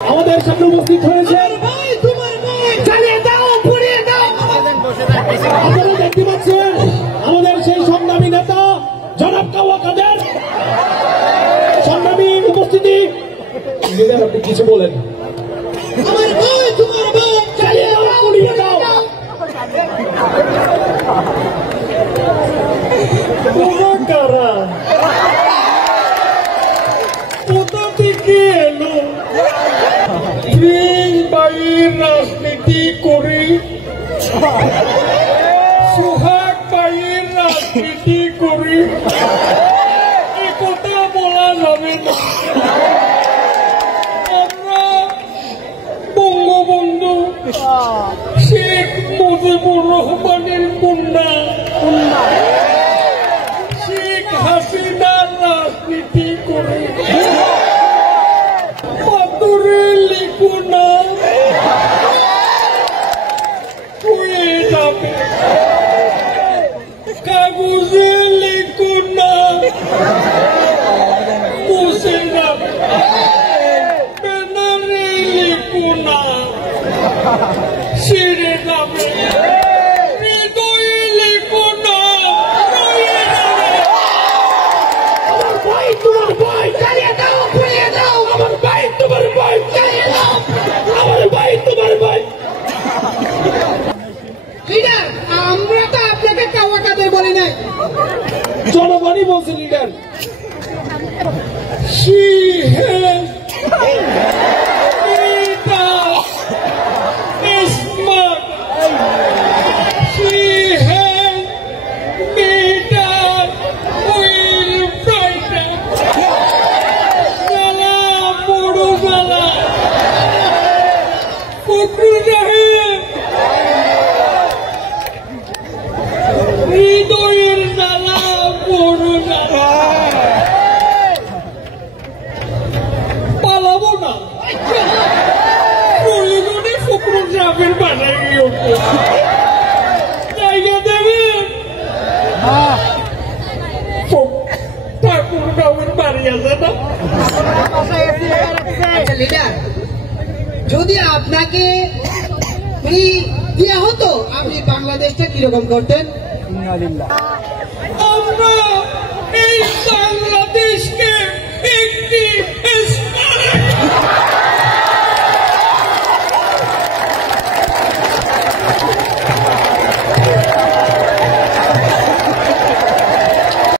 আমাদের সামনে উপস্থিত হয়েছেন চালিয়ে দাও, পুড়িয়ে দাও। আপনারা দেখতে পাচ্ছেন আমাদের সেই সংগ্রামী নেতা জনাব কাওয়া কাদের সংগ্রামী উপস্থিতি। আপনি কিছু বলেন। আমার ভাই, তোমার ভাই, চালিয়ে দাও, পুড়িয়ে দাও। কারা কোথা থেকে এলো? বাইর রাজনীতি করি, সোহাগ বাইর রাজনীতি করি, এ কথা বলা যাবে না। আমরা বঙ্গবন্ধু শেখ মুজিবুর রহমানের কন্যা শেখ হাসিনার রাজনীতি করে পাথরে লিখো না হয়ে যাবে, কাগজে লিখো না মুছে যাবে, ব্যানারে লিখো না ছিঁড়ে যাবে, হৃদয়ে লিখো না রয়ে যাবে। আমার ভাই, তোমার ভাই, চালিয়ে দাও, পুড়িয়ে দাও। আমার ভাই তোমার ভাই, চালিয়ে দাও। আমার ভাই তোমার ভাই। লিডার, আমরা তো আপনাকে কাওয়া কাদের বলি নাই। জনগণই বলছে leader. She has smart. She has made us will brighter. Gala Bodo Gala. Fukru Jahe. হৃদয়ের জ্বালা বড় জ্বালা, পালাবো না প্রয়োজনে ফখরুল সাহেবের বাসায় গিয়ে উঠবো। জায়গা দেবেন? ঠাকুর গাঁয়ের বাড়ি আছে না? আচ্ছা লিডার, যদি আপনাকে ফ্রি দেওয়া হতো আপনি বাংলাদেশটা কিরকম করতেন? আমরা এই